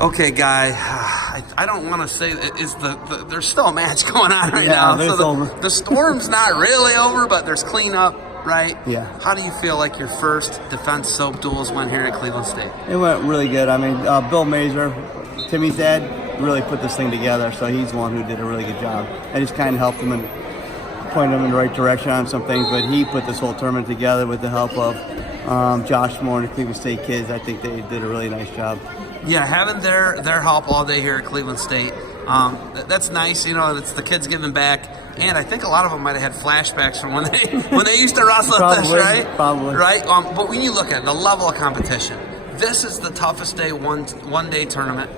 Okay, Guy, I don't want to say there's still a match going on right now. So the storm's not really over, but there's cleanup, right? Yeah. How do you feel like your first defense soap duels went here at Cleveland State? It went really good. I mean, Bill Mazur, Timmy's dad, really put this thing together, so he's the one who did a really good job. I just kind of helped him and pointed him in the right direction on some things, but he put this whole tournament together with the help of Josh Moore and the Cleveland State kids. I think they did a really nice job. Yeah, having their help all day here at Cleveland State, that's nice. You know, it's the kids giving back, and I think a lot of them might have had flashbacks from when they used to wrestle at this, right? Probably. Right. But when you look at the level of competition, this is the toughest day one day tournament.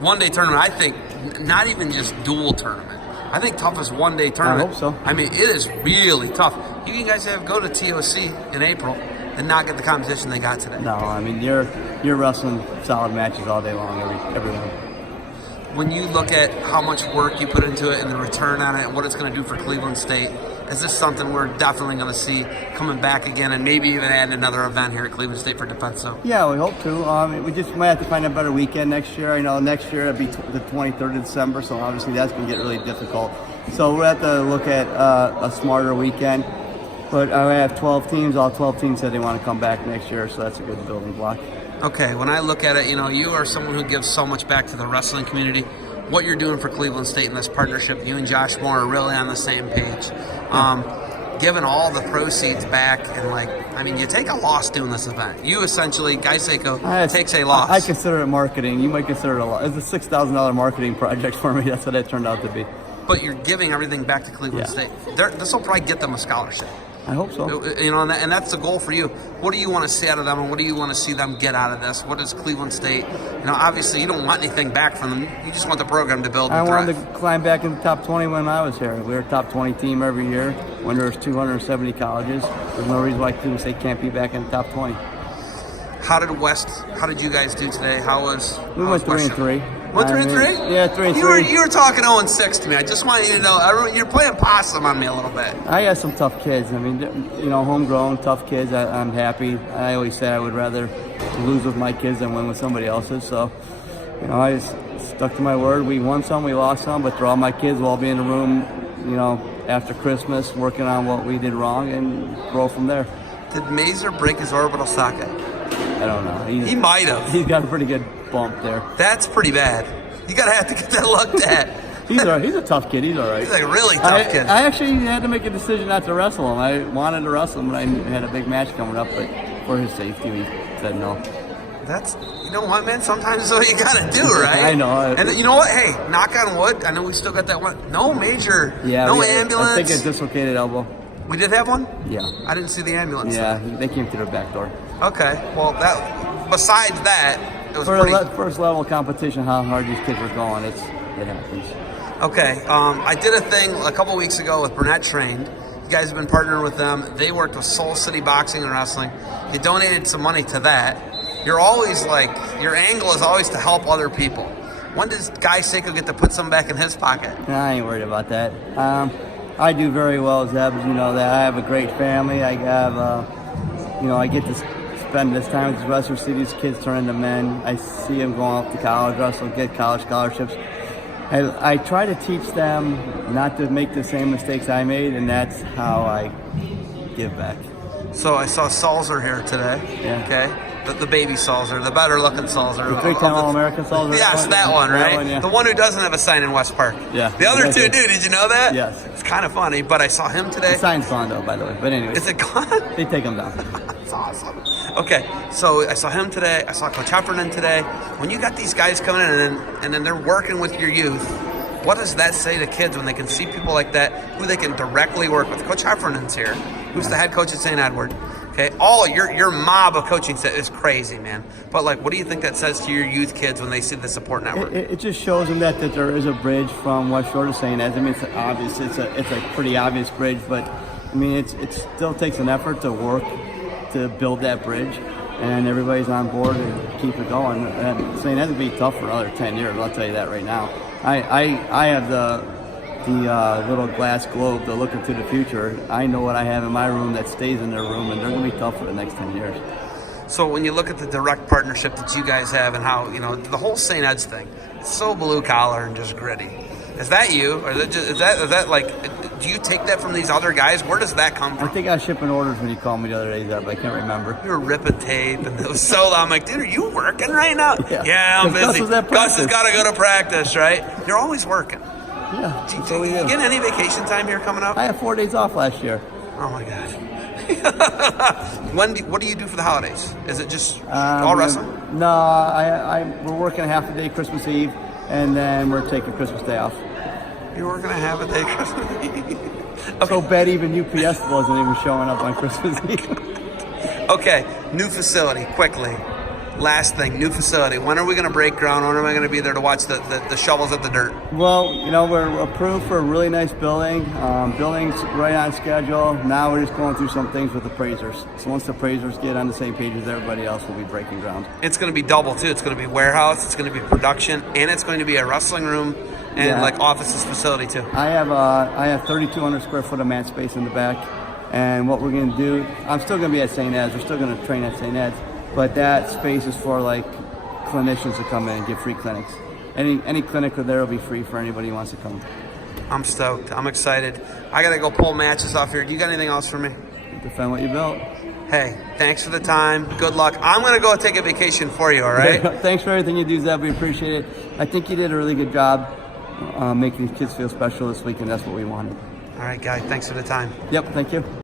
One day tournament, I think, not even just dual tournament. I think toughest one day tournament. I hope so. I mean, it is really tough. You guys have go to TOC in April and not get the competition they got today. No, I mean you're wrestling solid matches all day long, every round. When you look at how much work you put into it and the return on it and what it's going to do for Cleveland State, is this something we're definitely going to see coming back again and maybe even add another event here at Cleveland State for Defense Zone? Yeah, we hope to. We just might have to find a better weekend next year. I know next year it'll be the 23rd of December, so obviously that's going to get really difficult. So we'll have to look at a smarter weekend. But I have 12 teams. All 12 teams said they want to come back next year, so that's a good building block. Okay, when I look at it, you know, you are someone who gives so much back to the wrestling community. What you're doing for Cleveland State in this partnership, you and Josh Moore are really on the same page. Giving all the proceeds back, and I mean, you take a loss doing this event. You essentially, Guy Sako takes a loss. I consider it marketing. You might consider it a loss. It's a $6,000 marketing project for me. That's what it turned out to be. But you're giving everything back to Cleveland State. This will probably get them a scholarship. I hope so. You know, and that's the goal for you. What do you want to see out of them, and what do you want to see them get out of this? What is Cleveland State? You know, obviously you don't want anything back from them. You just want the program to build and I thrive. wanted to climb back in the top 20 when I was here. We were a top 20 team every year when there was 270 colleges. There's no reason why Cleveland State can't be back in the top 20. How did you guys do today? We went 3-3. What, 3-3? Yeah, 3-3. You were talking 0-6 to me. I just want you to know, you're playing possum on me a little bit. I got some tough kids. I mean, you know, homegrown, tough kids. I'm happy. I always say I would rather lose with my kids than win with somebody else's. So, you know, I just stuck to my word. We won some, we lost some, but they're all my kids. We'll all be in the room, you know, after Christmas, working on what we did wrong and grow from there. Did Mazur break his orbital socket? I don't know. He might have. He's got a pretty good bump there. That's pretty bad. You gotta have to get that looked at. He's a tough kid. He's all right. He's a really tough kid. I actually had to make a decision not to wrestle him. I wanted to wrestle him, but I had a big match coming up. But for his safety, we said no. That's, you know what, man? Sometimes that's what you gotta do, right? I know. And you know what? Hey, knock on wood. I know we still got that one. No major. Yeah. No ambulance. I think a dislocated elbow. We did have one? Yeah. I didn't see the ambulance. Yeah, they came through the back door. Okay. Well, besides that, it was for the first level competition, how hard these kids were going, it happens. Okay. I did a thing a couple weeks ago with Burnett Trained. You guys have been partnering with them. They worked with Soul City Boxing and Wrestling. You donated some money to that. You're always your angle is always to help other people. When does Guy Sako get to put some back in his pocket? I ain't worried about that. I do very well, Zeb. You know that I have a great family. I have, I get to spend this time with these wrestlers, see these kids turn into men. I see them going off to college, wrestle, get college scholarships. I try to teach them not to make the same mistakes I made, and that's how I give back. So I saw Salzer here today. Yeah. Okay. The baby Salzer, the better looking Salzer. The three-time All-American Salzer? Yes, that one, right? That one, yeah. The one who doesn't have a sign in West Park. Yeah. The other two do. Did you know that? Yes. It's kind of funny, but I saw him today. The sign's gone, though, by the way. But anyway. Is it gone? They take him down. That's awesome. Okay, so I saw him today. I saw Coach Heffernan today. When you got these guys coming in and then they're working with your youth, what does that say to kids when they can see people like that who they can directly work with? Coach Heffernan's here, who's the head coach at St. Edward. Okay, all your mob of coaching set is crazy, man. But what do you think that says to your youth kids when they see the support network? It just shows them that there is a bridge from West Shore to St. Ed's. I mean, it's obvious. It's a pretty obvious bridge, but I mean, it still takes an effort to work to build that bridge, and everybody's on board to keep it going. And St. Ed's will be tough for another 10 years. I'll tell you that right now. I have the little glass globe to look into the future. I know what I have in my room that stays in their room, and they're going to be tough for the next 10 years. So when you look at the direct partnership that you guys have and how, the whole St. Ed's thing, it's so blue collar and just gritty. Is that you? Or is that like, do you take that from these other guys? Where does that come I from? think I was shipping orders when you called me the other day, but I can't remember. You were ripping tape and it was so loud. I'm like, dude, are you working right now? Yeah. I'm busy. Gus was at Gus has practice. got to go to practice, right? You're always working. Yeah, Do that's what we you do. get any vacation time here coming up? I had 4 days off last year. Oh my God. What do you do for the holidays? Is it just all wrestling? No, we're working half a day Christmas Eve, and then we're taking Christmas Day off. You were gonna have a day Christmas Eve. Okay. So bad even UPS wasn't even showing up on Christmas Eve. Okay, new facility, quickly. Last thing, new facility. When are we going to break ground? When am I going to be there to watch the shovels of the dirt? Well, we're approved for a really nice building. Building's right on schedule. Now we're just going through some things with appraisers. So once the appraisers get on the same page as everybody else, we'll be breaking ground. It's going to be double, too. It's going to be warehouse, it's going to be production, and it's going to be a wrestling room and like offices facility, too. I have 3,200 square foot of mat space in the back. And what we're going to do, I'm still going to be at St. Ed's. We're still going to train at St. Ed's. But that space is for like clinicians to come in and give free clinics. Any clinic there will be free for anybody who wants to come. I'm stoked. I'm excited. I got to go pull matches off here. Do you got anything else for me? Defend what you built. Hey, thanks for the time. Good luck. I'm going to go take a vacation for you, all right? Thanks for everything you do, Zeb. We appreciate it. I think you did a really good job making these kids feel special this week, and that's what we wanted. All right, guy. Thanks for the time. Yep, thank you.